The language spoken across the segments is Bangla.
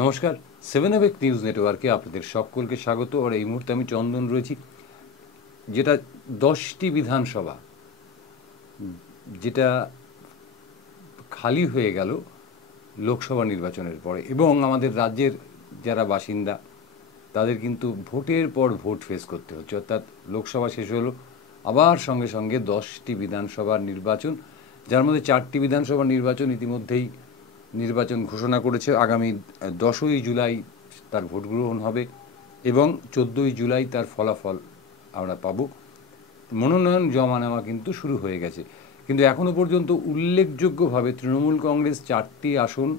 নমস্কার, 7 নিউজ নেটওয়ার্কে আপনাদের সকলকে স্বাগত। আর এই মুহূর্তে আমি চন্দন রয়েছি, যেটা 10টি বিধানসভা যেটা খালি হয়ে গেল লোকসভা নির্বাচনের পরে, এবং আমাদের রাজ্যের যারা বাসিন্দা তাদের কিন্তু ভোটের পর ভোট ফেস করতে হচ্ছে। অর্থাৎ লোকসভা শেষ হলো, আবার সঙ্গে সঙ্গে 10টি বিধানসভার নির্বাচন, যার মধ্যে 4টি বিধানসভার নির্বাচন ইতিমধ্যেই নির্বাচন ঘোষণা করেছে। আগামী 10ই জুলাই তার ভোট গ্রহণ হবে এবং 14ই জুলাই তার ফলাফল আমরা পাব। মনোনয়ন জমা নেওয়া কিন্তু শুরু হয়ে গেছে, কিন্তু এখনও পর্যন্ত উল্লেখযোগ্যভাবে তৃণমূল কংগ্রেস 4টি আসন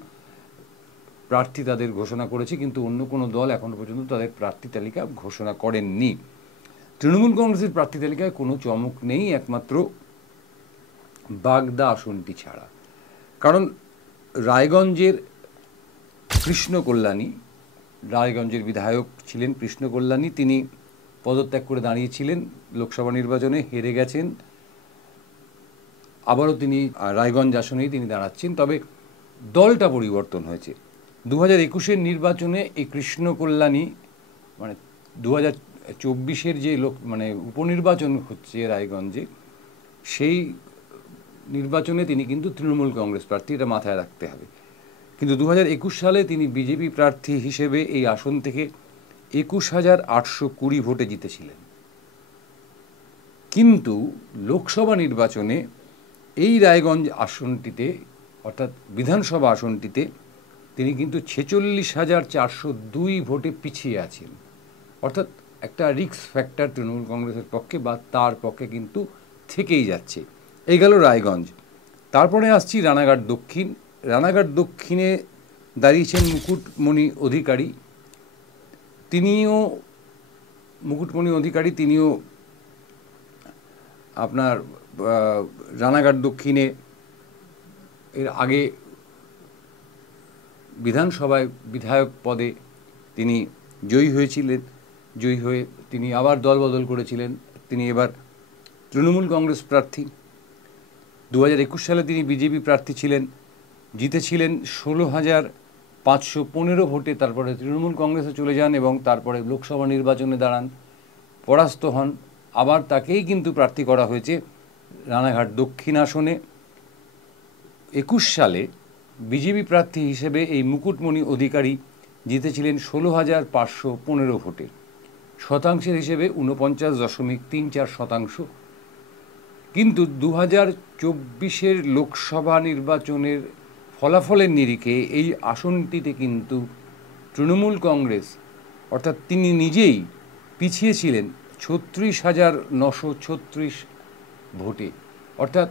প্রার্থী তাদের ঘোষণা করেছে, কিন্তু অন্য কোনো দল এখনও পর্যন্ত তাদের প্রার্থী তালিকা ঘোষণা করেননি। তৃণমূল কংগ্রেসের প্রার্থী তালিকায় কোনো চমক নেই, একমাত্র বাগদা আসনটি ছাড়া। কারণ রায়গঞ্জের কৃষ্ণ কল্যাণী, রায়গঞ্জের বিধায়ক ছিলেন কৃষ্ণ কল্যাণী, তিনি পদত্যাগ করে দাঁড়িয়েছিলেন লোকসভা নির্বাচনে, হেরে গেছেন। আবারও তিনি রায়গঞ্জ আসনেই তিনি দাঁড়াচ্ছেন, তবে দলটা পরিবর্তন হয়েছে। 2021-এর নির্বাচনে এই কৃষ্ণ কল্যাণী, মানে 2024-এর যে উপনির্বাচন হচ্ছে রায়গঞ্জে, সেই নির্বাচনে তিনি কিন্তু তৃণমূল কংগ্রেস প্রার্থী, এটা মাথায় রাখতে হবে। কিন্তু 2021 সালে তিনি বিজেপি প্রার্থী হিসেবে এই আসন থেকে 21,820 ভোটে জিতেছিলেন। কিন্তু লোকসভা নির্বাচনে এই রায়গঞ্জ আসনটিতে, অর্থাৎ বিধানসভা আসনটিতে, তিনি কিন্তু 46,402 ভোটে পিছিয়ে আছেন। অর্থাৎ একটা রিস্ক ফ্যাক্টর তৃণমূল কংগ্রেসের পক্ষে বা তার পক্ষে কিন্তু থেকেই যাচ্ছে। এই গেল রায়গঞ্জ। তারপরে আসছি রানাঘাট দক্ষিণ। রানাঘাট দক্ষিণে দাঁড়িয়েছেন মুকুটমণি অধিকারী। তিনিও আপনার রানাঘাট দক্ষিণে এর আগে বিধানসভায় বিধায়ক পদে তিনি জয়ী হয়ে তিনি আবার দলবদল করেছিলেন। তিনি এবার তৃণমূল কংগ্রেস প্রার্থী। 2021 সালে তিনি বিজেপি প্রার্থী ছিলেন, জিতেছিলেন 16,515 ভোটে। তারপরে তৃণমূল কংগ্রেসে চলে যান এবং তারপরে লোকসভা নির্বাচনে দাঁড়ান, পরাস্ত হন। আবার তাকেই কিন্তু প্রার্থী করা হয়েছে রানাঘাট দক্ষিণ আসনে। 21 সালে বিজেপি প্রার্থী হিসেবে এই মুকুটমণি অধিকারী জিতেছিলেন 16,515 ভোটে, শতাংশের হিসেবে 49.34%। কিন্তু 2024-এর লোকসভা নির্বাচনের ফলাফলের নিরিখে এই আসনটিতে কিন্তু তৃণমূল কংগ্রেস, অর্থাৎ তিনি নিজেই পিছিয়ে ছিলেন 36,936 ভোটে। অর্থাৎ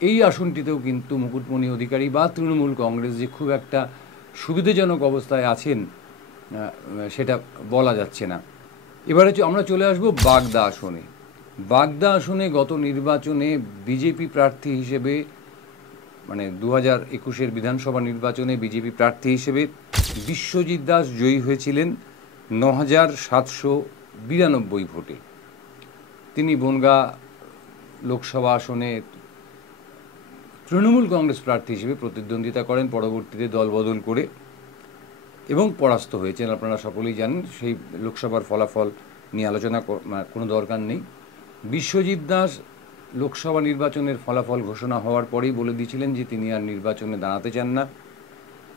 এই আসনটিতেও কিন্তু মুকুটমণি অধিকারী বা তৃণমূল কংগ্রেস যে খুব একটা সুবিধাজনক অবস্থায় আছেন সেটা বলা যাচ্ছে না। এবারে আমরা চলে আসব বাগদা আসনে। বাগদা আসনে গত নির্বাচনে বিজেপি প্রার্থী হিসেবে, 2021-এর বিধানসভা নির্বাচনে বিজেপি প্রার্থী হিসেবে বিশ্বজিৎ দাস জয়ী হয়েছিলেন 9,792 ভোটে। তিনি বনগাঁ লোকসভা আসনে তৃণমূল কংগ্রেস প্রার্থী হিসেবে প্রতিদ্বন্দ্বিতা করেন, পরবর্তীতে দলবদল করে, এবং পরাস্ত হয়েছেন। আপনারা সকলেই জানেন, সেই লোকসভার ফলাফল নিয়ে আলোচনা কোনো দরকার নেই। বিশ্বজিৎ দাস লোকসভা নির্বাচনের ফলাফল ঘোষণা হওয়ার পরেই বলে দিয়েছিলেন যে তিনি আর নির্বাচনে দাঁড়াতে চান না।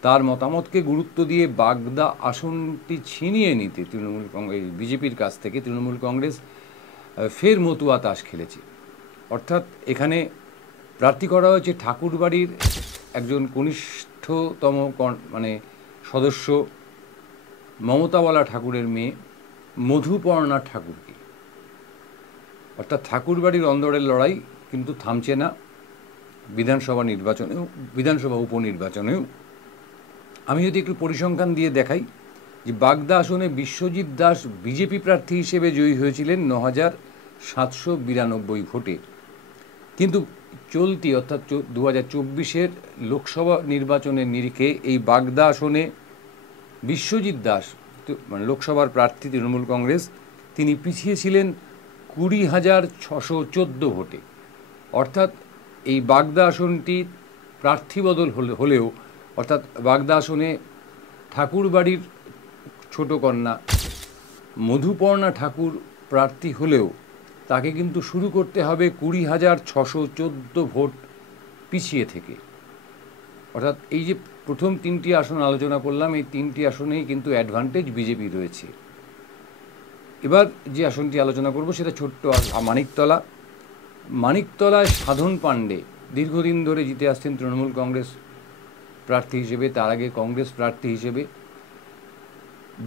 তার মতামতকে গুরুত্ব দিয়ে বাগদা আসনটি ছিনিয়ে নিতে বিজেপির কাছ থেকে তৃণমূল কংগ্রেস ফের মতুয়া তাস খেলেছে। অর্থাৎ এখানে প্রার্থী করা হয়েছে ঠাকুরবাড়ির একজন কনিষ্ঠতম সদস্য মমতাওয়ালা ঠাকুরের মেয়ে মধুপর্ণা ঠাকুরকে। অর্থাৎ ঠাকুরবাড়ির অন্দরের লড়াই কিন্তু থামছে না বিধানসভা উপনির্বাচনেও। আমি যদি একটু পরিসংখ্যান দিয়ে দেখাই যে বাগদা আসনে বিশ্বজিৎ দাস বিজেপি প্রার্থী হিসেবে জয়ী হয়েছিলেন 9,792 ভোটে। কিন্তু চলতি, অর্থাৎ 2024-এর লোকসভা নির্বাচনের নিরিখে এই বাগদা আসনে বিশ্বজিৎ দাস, লোকসভার প্রার্থী তৃণমূল কংগ্রেস, তিনি পিছিয়ে ছিলেন 20,614 ভোটে। অর্থাৎ এই বাগদা আসনটি প্রার্থী বদল হলেও, অর্থাৎ বাগদা আসনে ঠাকুর বাড়ির ছোট কন্যা মধুপর্ণা ঠাকুর প্রার্থী হলেও তাকে কিন্তু শুরু করতে হবে 20,614 ভোট পিছিয়ে থেকে। অর্থাৎ এই যে প্রথম 3টি আসন আলোচনা করলাম, এই 3টি আসনেই কিন্তু অ্যাডভান্টেজ বিজেপি রয়েছে। এবার যে আসনটি আলোচনা করব সেটা ছোট্ট মানিকতলায় সাধন পাণ্ডে দীর্ঘদিন ধরে জিতে আসছেন তৃণমূল কংগ্রেস প্রার্থী হিসেবে, তার আগে কংগ্রেস প্রার্থী হিসেবে।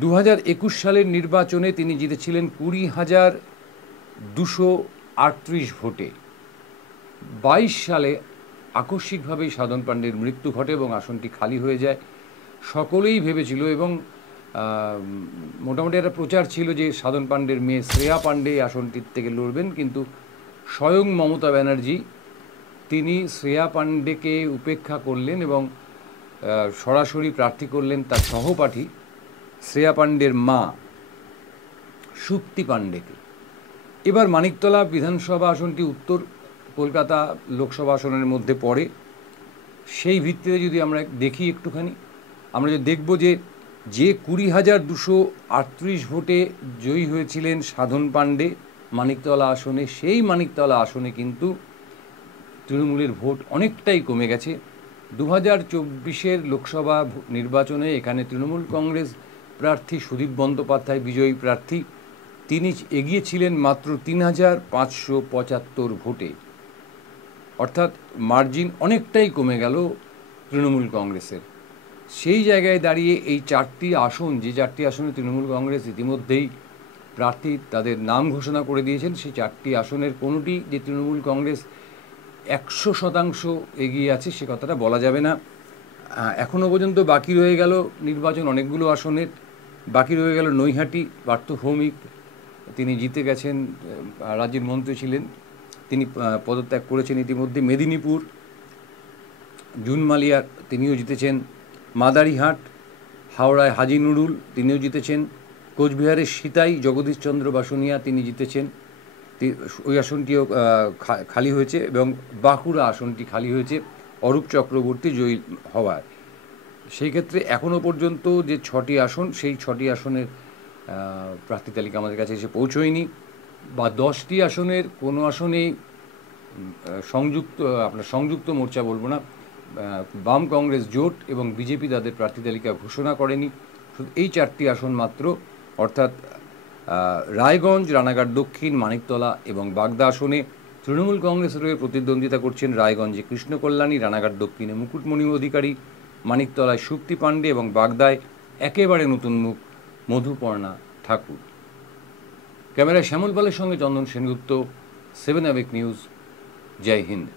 2021 সালের নির্বাচনে তিনি জিতেছিলেন 20,238 ভোটে। 22 সালে আকস্মিকভাবেই সাধন পাণ্ডের মৃত্যু ঘটে এবং আসনটি খালি হয়ে যায়। সকলেই ভেবেছিল এবং মোটামুটি একটা প্রচার ছিল যে সাধন পাণ্ডের মেয়ে শ্রেয়া পাণ্ডে আসনটির থেকে লড়বেন, কিন্তু স্বয়ং মমতা ব্যানার্জি তিনি শ্রেয়া পাণ্ডেকে উপেক্ষা করলেন এবং সরাসরি প্রার্থী করলেন তার সহপাঠী শ্রেয়া পাণ্ডের মা সুপ্তি পাণ্ডেকে। এবার মানিকতলা বিধানসভা আসনটি উত্তর কলকাতা লোকসভা আসনের মধ্যে পড়ে। সেই ভিত্তিতে যদি আমরা দেখি একটুখানি, আমরা যে দেখব যে 20,238 ভোটে জয়ী হয়েছিলেন সাধন পাণ্ডে মানিকতলা আসনে, সেই মানিকতলা আসনে কিন্তু তৃণমূলের ভোট অনেকটাই কমে গেছে। 2024 লোকসভা নির্বাচনে এখানে তৃণমূল কংগ্রেস প্রার্থী সুদীপ বন্দ্যোপাধ্যায় বিজয়ী প্রার্থী, তিনি এগিয়েছিলেন মাত্র 3,575 ভোটে। অর্থাৎ মার্জিন অনেকটাই কমে গেল তৃণমূল কংগ্রেসের। সেই জায়গায় দাঁড়িয়ে এই 4টি আসন, যে 4টি আসনে তৃণমূল কংগ্রেস ইতিমধ্যেই প্রার্থী তাদের নাম ঘোষণা করে দিয়েছেন, সেই 4টি আসনের কোনোটি যে তৃণমূল কংগ্রেস 100% এগিয়ে আছে সে কথাটা বলা যাবে না। এখনও পর্যন্ত বাকি রয়ে গেল নির্বাচন অনেকগুলো আসনের। বাকি রয়ে গেল নৈহাটি, পার্থ ভৌমিক তিনি জিতে গেছেন, রাজ্যের মন্ত্রী ছিলেন, তিনি পদত্যাগ করেছেন ইতিমধ্যে। মেদিনীপুর জুন মালিয়া তিনিও জিতেছেন। মাদারিহাট হাওড়ায় হাজি নুরুল তিনিও জিতেছেন। কোচবিহারের সিতাই জগদীশচন্দ্র বাসুনিয়া তিনি জিতেছেন, ওই আসনটিও খালি হয়েছে। এবং বাঁকুড়া আসনটি খালি হয়েছে অরূপ চক্রবর্তী জয়ী হওয়ায়। সেই ক্ষেত্রে এখনও পর্যন্ত যে 6টি আসন, সেই 6টি আসনের প্রার্থী তালিকা আমাদের কাছে এসে পৌঁছয়নি, বা 10টি আসনের কোনো আসনেই সংযুক্ত মোর্চা বলবো না, বাম কংগ্রেস জোট এবং বিজেপি তাদের প্রার্থী তালিকা ঘোষণা করেনি। শুধু এই 4টি আসন মাত্র, অর্থাৎ রায়গঞ্জ, রানাঘাট দক্ষিণ, মানিকতলা এবং বাগদা আসনে তৃণমূল কংগ্রেসের হয়ে প্রতিদ্বন্দ্বিতা করছেন রায়গঞ্জে কৃষ্ণ কল্যাণী, রানাঘাট দক্ষিণে মুকুটমণি অধিকারী, মানিকতলায় সুপ্তি পাণ্ডে এবং বাগদায় একেবারে নতুন মুখ মধুপর্ণা ঠাকুর। ক্যামেরায় শ্যামল পালের সঙ্গে চন্দন সেনগুপ্ত, 7 অ্যাওয়েক নিউজ। জয় হিন্দ।